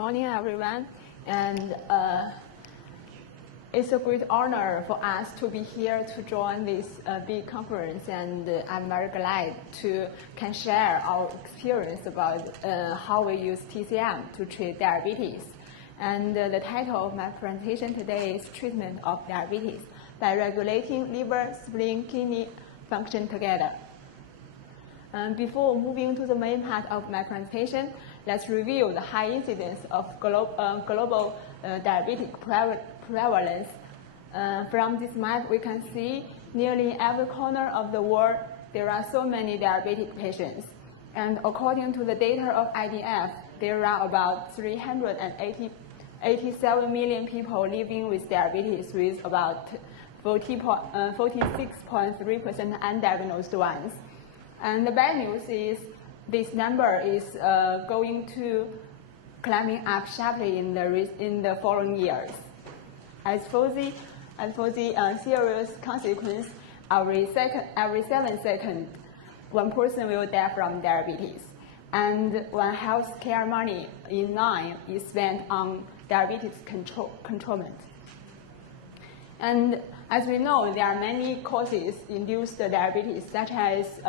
morning, everyone. And it's a great honor for us to be here to join this big conference. And I'm very glad to can share our experience about how we use TCM to treat diabetes. And the title of my presentation today is Treatment of Diabetes by Regulating Liver, Spleen, Kidney Function Together. Before moving to the main part of my presentation, let's review the high incidence of global diabetic prevalence. From this map, we can see nearly every corner of the world, there are so many diabetic patients. And according to the data of IDF, there are about 387 million people living with diabetes, with about 46.3% undiagnosed ones. And the bad news is this number is going to climbing up sharply in the following years. As for the serious consequence, every 7 seconds, one person will die from diabetes, and one healthcare money in 9 is spent on diabetes controlment. And as we know, there are many causes induced diabetes, such as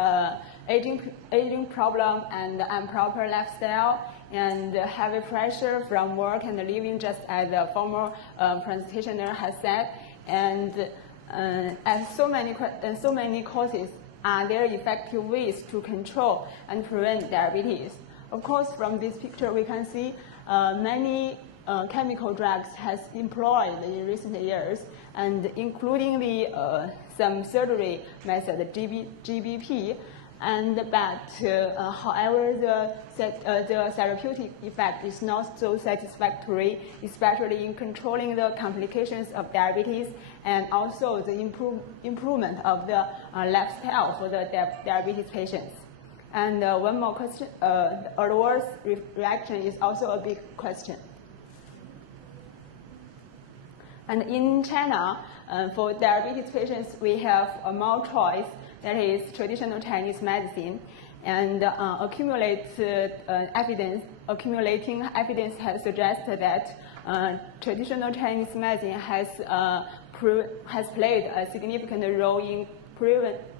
aging problem and improper lifestyle, and heavy pressure from work and living, just as the former presentationer has said. And as so many causes, are there effective ways to control and prevent diabetes? Of course, from this picture, we can see many chemical drugs has employed in recent years, and including the some surgery method, GBP. However, the therapeutic effect is not so satisfactory, especially in controlling the complications of diabetes and also the improvement of the lifestyle for the diabetes patients. And one more question, adverse reaction is also a big question. And in China, for diabetes patients, we have more choice. That is traditional Chinese medicine, and accumulating evidence has suggested that traditional Chinese medicine has played a significant role in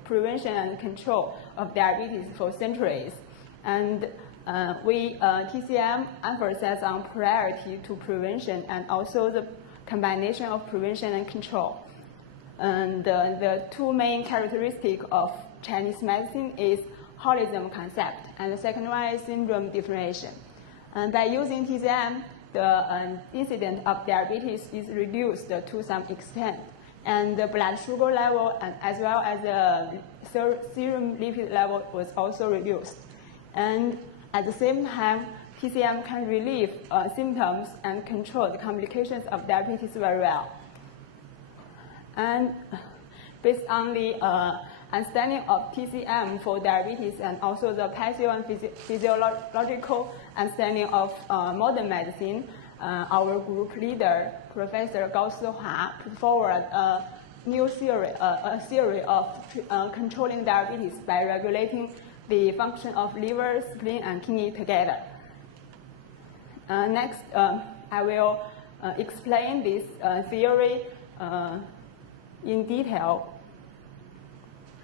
prevention and control of diabetes for centuries. And TCM emphasizes on priority to prevention and also the combination of prevention and control. And the two main characteristics of Chinese medicine is holism concept, and the second one is syndrome differentiation. And by using TCM, the incidence of diabetes is reduced to some extent, and the blood sugar level and as well as the serum lipid level was also reduced. And at the same time, TCM can relieve symptoms and control the complications of diabetes very well. And based on the understanding of TCM for diabetes and also the patho and physiological understanding of modern medicine, our group leader, Professor Gao Sihua, put forward a new theory, a theory of controlling diabetes by regulating the function of liver, spleen, and kidney together. Next, I will explain this theory in detail.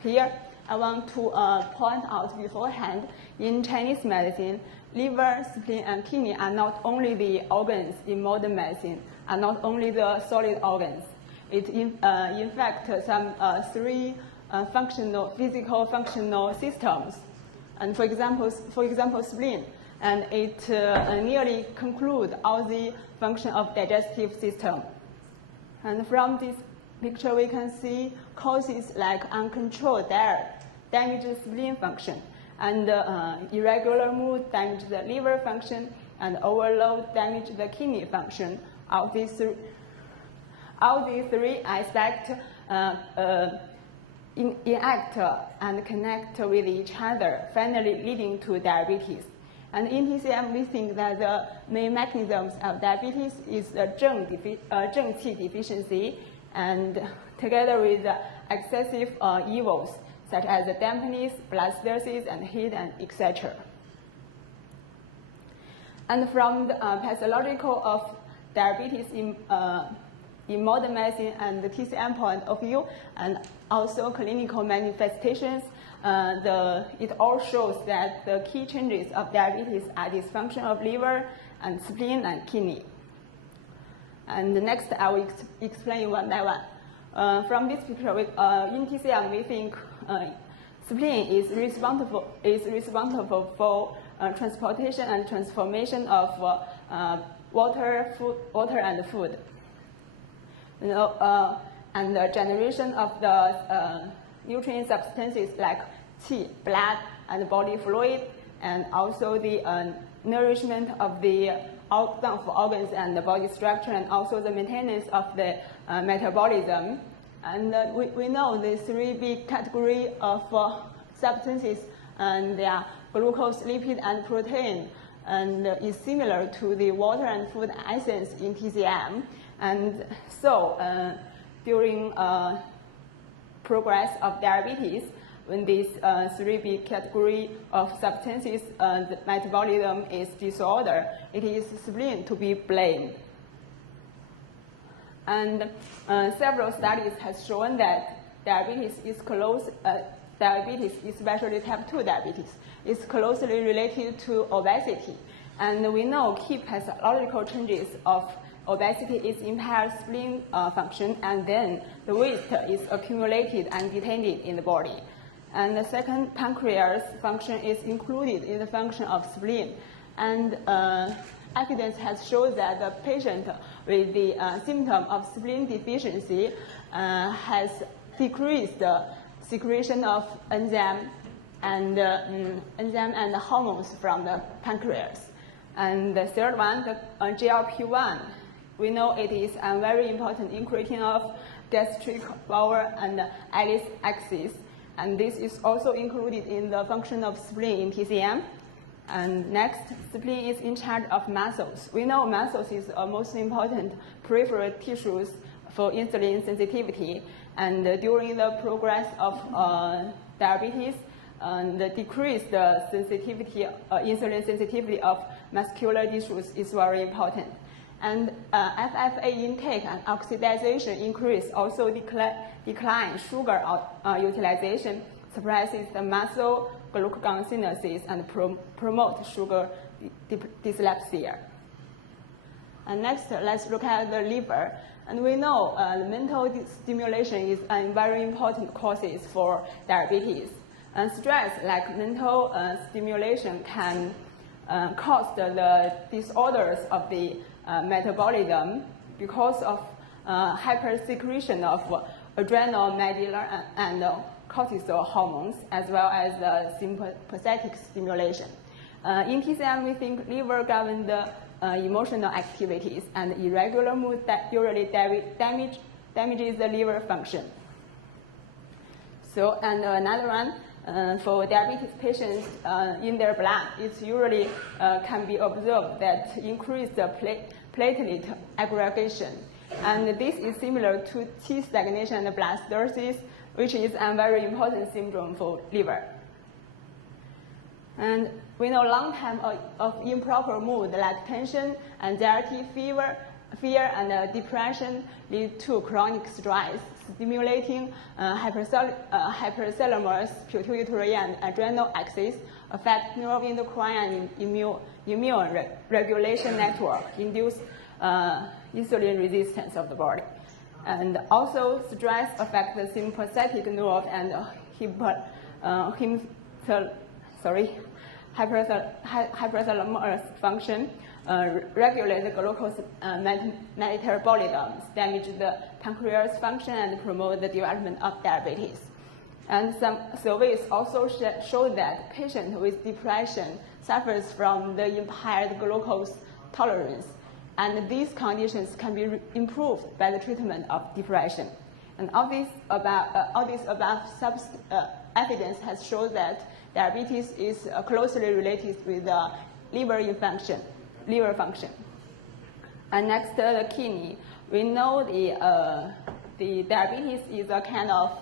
Here, I want to point out beforehand, in Chinese medicine, liver, spleen, and kidney are not only the organs in modern medicine, are not only the solid organs. It in fact some 3 physical functional systems. And for example, spleen, and it nearly concludes all the function of digestive system. And from this picture, we can see causes like uncontrolled diet damages spleen function, and irregular mood damages the liver function, and overload damages the kidney function. All these 3 aspects interact and connect with each other, finally leading to diabetes. And in TCM, we think that the main mechanisms of diabetes is the zheng-qi deficiency, and together with the excessive evils such as the dampness, blood cirrhosis, and heat, and etc. And from the pathological of diabetes in modern medicine and the TCM point of view, and also clinical manifestations, it all shows that the key changes of diabetes are dysfunction of liver and spleen and kidney. And next, I will explain one by one. From this picture, in TCM, we think spleen is responsible for transportation and transformation of water and food. And the generation of the nutrient substances like qi, blood, and body fluid, and also the nourishment of the organs and the body structure, and also the maintenance of the metabolism. And we know the three big categories of substances, and they are glucose, lipid, and protein, and is similar to the water and food essence in TCM. And so during progress of diabetes, when these three big category of substances, the metabolism is disordered, it is spleen to be blamed. And several studies have shown that diabetes, especially type 2 diabetes, is closely related to obesity. And we know key pathological changes of obesity is impaired spleen function, and then the waste is accumulated and detained in the body. And the second, pancreas function is included in the function of spleen. And evidence has shown that the patient with the symptom of spleen deficiency has decreased the secretion of enzyme and hormones from the pancreas. And the third one, the GLP-1, we know it is a very important incretin of gastric bowel and Alice axis. And this is also included in the function of spleen in TCM. And next, spleen is in charge of muscles. We know muscles is the most important peripheral tissues for insulin sensitivity. And during the progress of diabetes, the decreased sensitivity, insulin sensitivity of muscular tissues is very important. And FFA intake and oxidation increase also decline sugar utilization, suppresses the muscle glucagon synthesis, and promote sugar dyslipidemia. And next, let's look at the liver. And we know the mental stimulation is a very important causes for diabetes. And stress, like mental stimulation, can cause the disorders of the metabolism because of hypersecretion of adrenal, medullary, and cortisol hormones, as well as the sympathetic stimulation. In TCM, we think liver governs the emotional activities, and irregular mood that usually damages the liver function. So, and another one, for diabetes patients in their blood, it's usually can be observed that increase the platelet aggregation. And this is similar to T stagnation and blood cirrhosis, which is a very important syndrome for liver. And we know long time of improper mood like tension, anxiety, fear, and depression lead to chronic stress, stimulating hypothalamus, pituitary, and adrenal axis, affect nerve endocrine and immune regulation network, induce insulin resistance of the body. And also stress affects the sympathetic nerve and hypothalamus function, regulate the glucose metabolism, damage the pancreas function, and promote the development of diabetes. And some surveys also show that patients with depression suffers from the impaired glucose tolerance, and these conditions can be improved by the treatment of depression. And all this above evidence has shown that diabetes is closely related with the liver function. And next, the kidney. We know the diabetes is a kind of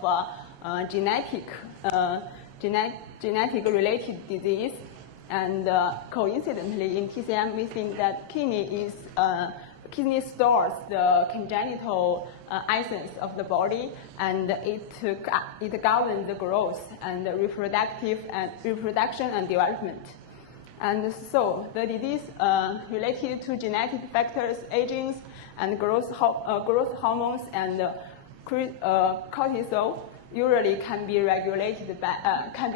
genetic related disease, And coincidentally, in TCM, we think that kidney stores the congenital essence of the body, and it governs the growth and the reproduction and development. And so the disease related to genetic factors, aging, and growth hormones and cortisol usually can be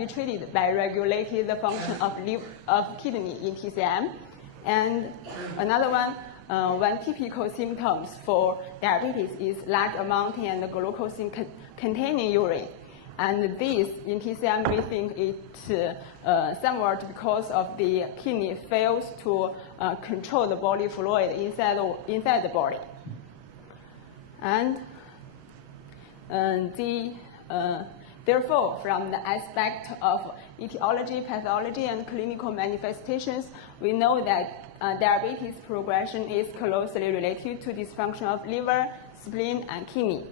treated by regulating the function of kidney in TCM. And another one typical symptoms for diabetes is large amount and glucose containing urine. And this, in TCM, we think it's somewhat because of the kidney fails to control the body fluid inside the body. And therefore, from the aspect of etiology, pathology, and clinical manifestations, we know that diabetes progression is closely related to dysfunction of liver, spleen, and kidney.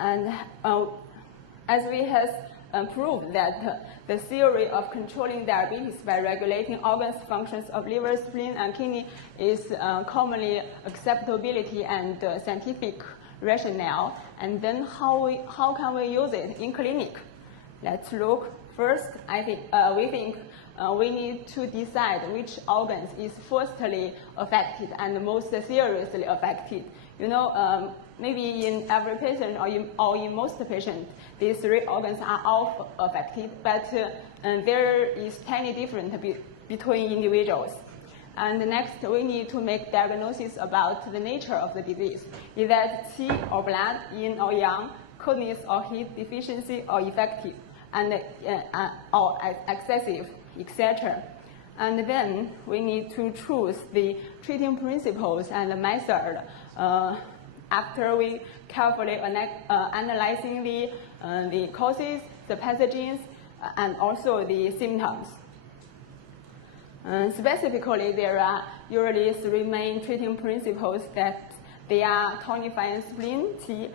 And as we have proved that the theory of controlling diabetes by regulating organs functions of liver, spleen, and kidney is commonly acceptability and scientific rationale. And then how can we use it in clinic? Let's look. First, we think we need to decide which organs is firstly affected and most seriously affected. You know, maybe in every patient or in most patients, these three organs are all affected, but there is tiny difference between individuals. And next, we need to make diagnosis about the nature of the disease. Is that Qi or blood, yin or yang, coldness or heat, deficiency or effective, and or excessive, etc. And then we need to choose the treating principles and the method after we carefully analyzing the causes, the pathogens, and also the symptoms. Specifically, there are usually three main treating principles that they are tonifying spleen, Qi,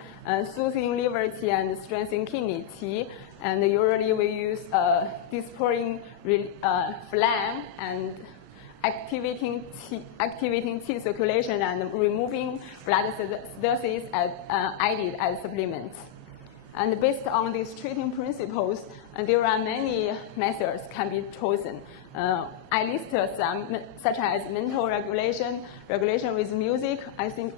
soothing liver, Qi, and strengthening kidney, Qi. And usually we use disporting phlegm and activating Qi circulation and removing blood stasis added as supplements. And based on these treating principles, there are many methods can be chosen. I listed some, such as mental regulation, regulation with music, I think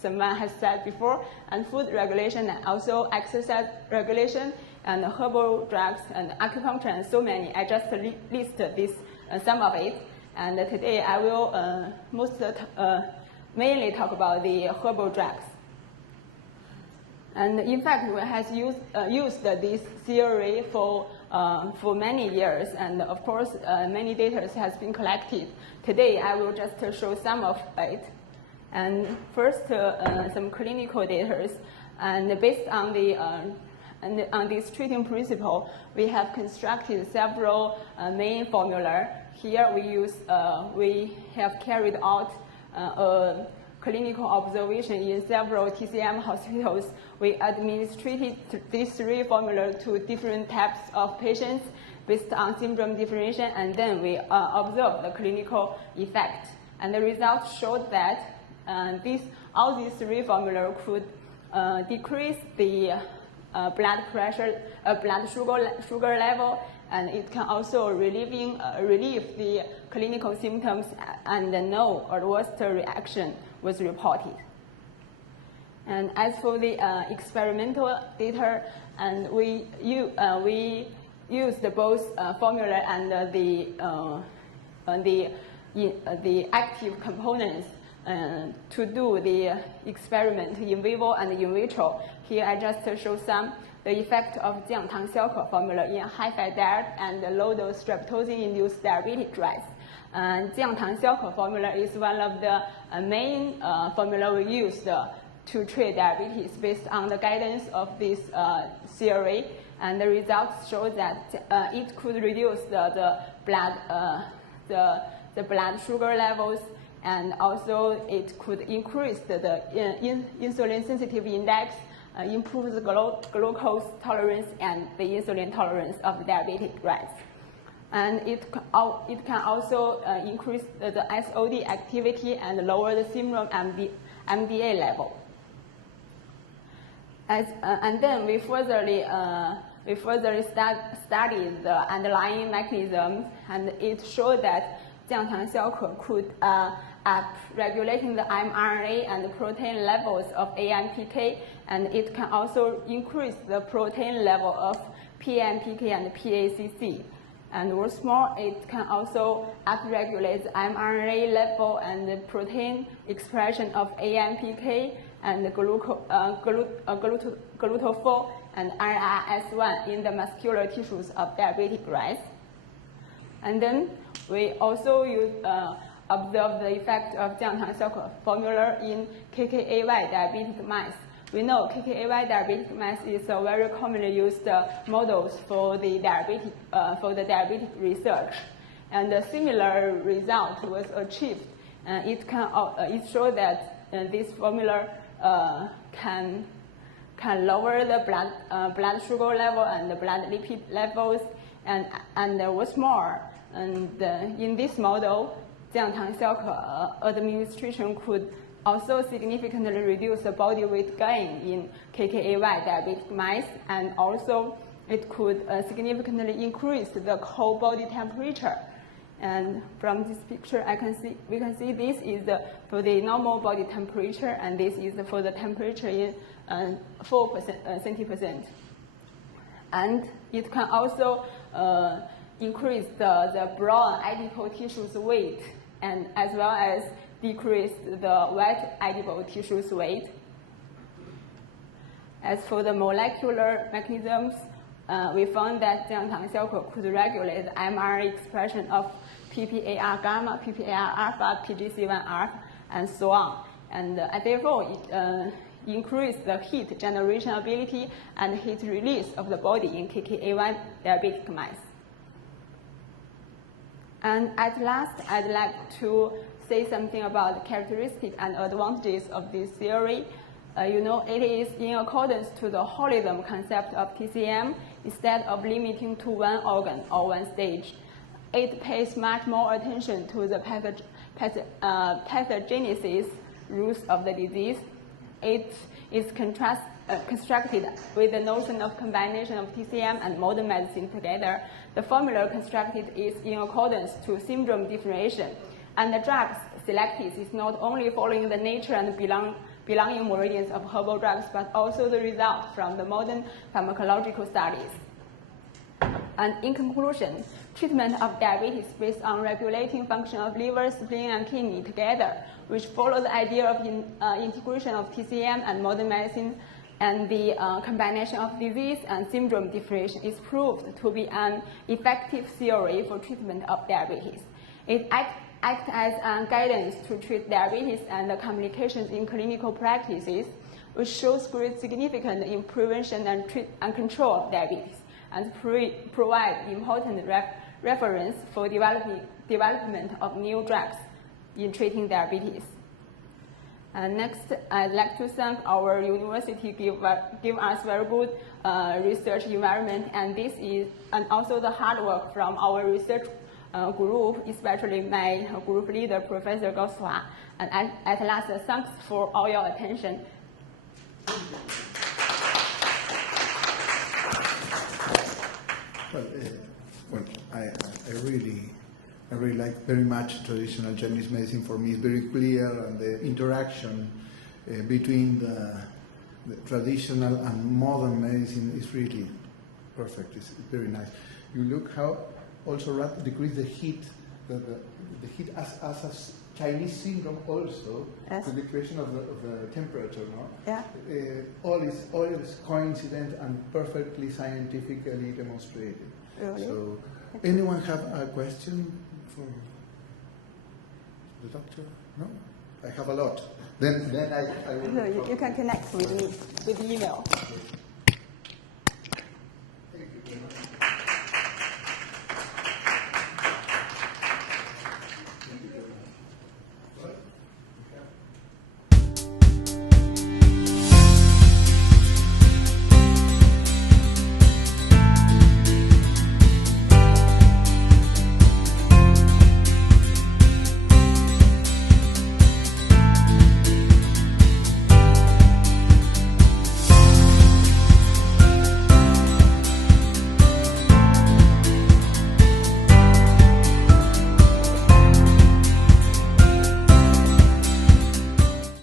someone has said before, and food regulation, and also exercise regulation, and herbal drugs, and acupuncture, and so many. I just listed this, some of it, and today I will mainly talk about the herbal drugs. And in fact, we have used this theory for many years, and of course, many data has been collected. Today, I will just show some of it. And first, some clinical data, and based on on this treating principle, we have constructed several main formula. Here, we have carried out a clinical observation in several TCM hospitals. We administered these three formulas to different types of patients based on syndrome differentiation, and then we observed the clinical effect. And the results showed that all these three formulas could decrease the blood pressure, blood sugar level, and it can also relieve the clinical symptoms, and no adverse reaction was reported. And as for the experimental data, and we used both formula and the active components to do the experiment in vivo and in vitro. Here I just show the effect of 降糖消可 formula in high-fat diet and low-dose streptozin-induced diabetic rise. 降糖消可 formula is one of the main formula we used to treat diabetes based on the guidance of this theory, and the results show that it could reduce the blood sugar levels, and also it could increase the insulin sensitive index, improve the glucose tolerance and the insulin tolerance of the diabetic rats. And it can also increase the SOD activity and lower the serum MDA level. And then we furtherly studied the underlying mechanisms, and it showed that 降糖消可 could regulating the mRNA and the protein levels of AMPK, and it can also increase the protein level of PMPK and PACC. And what's more, it can also upregulate the mRNA level and the protein expression of AMPK and glutathione and RRS1 in the muscular tissues of diabetic rats. And then we also observe the effect of 降糖消可 formula in KKAY diabetic mice. We know KKAY diabetic mice is a very commonly used models for the diabetic research, and a similar result was achieved. It showed that this formula can lower the blood sugar level and the blood lipid levels, and what's more, in this model, 降糖消可 administration could also significantly reduce the body weight gain in KKAY diabetic mice, and also it could significantly increase the whole body temperature. And from this picture, we can see this is for the normal body temperature, and this is for the temperature in 4%. And it can also increase the brown adipose tissues weight, and as well as decrease the wet adipose tissues weight. As for the molecular mechanisms, we found that 降糖消可 could regulate the mRNA expression of PPAR gamma, PPAR alpha, PGC1 alpha, and so on. And therefore, it increased the heat generation ability and heat release of the body in KKAY diabetic mice. And at last, I'd like to say something about the characteristics and advantages of this theory. It is in accordance to the holism concept of TCM. Instead of limiting to one organ or one stage, it pays much more attention to the pathogenesis roots of the disease. It is constructed with the notion of combination of TCM and modern medicine together. The formula constructed is in accordance to syndrome differentiation, and the drugs selected is not only following the nature and belonging meridians of herbal drugs, but also the result from the modern pharmacological studies. And in conclusion, treatment of diabetes based on regulating function of liver, spleen, and kidney together, which follow the idea of integration of TCM and modern medicine, and the combination of disease and syndrome differentiation, is proved to be an effective theory for treatment of diabetes. It acts as a guidance to treat diabetes and the complications in clinical practices, which shows great significance in prevention and control of diabetes, and provide important reference for development of new drugs in treating diabetes. And next, I'd like to thank our university give us very good research environment, and also the hard work from our research group, especially my group leader, Professor Goswa. And at last, thanks for all your attention. Well, I really like very much traditional Chinese medicine. For me, it's very clear, and the interaction between the traditional and modern medicine is really perfect. It's very nice. You look how also rat decrease the heat, the heat as a Chinese syndrome also, yes. The creation of the temperature, no? Yeah. All is coincident and perfectly scientifically demonstrated. Really? So, anyone have a question for the doctor? No? I have a lot. Then I will. No, you can connect with me with email.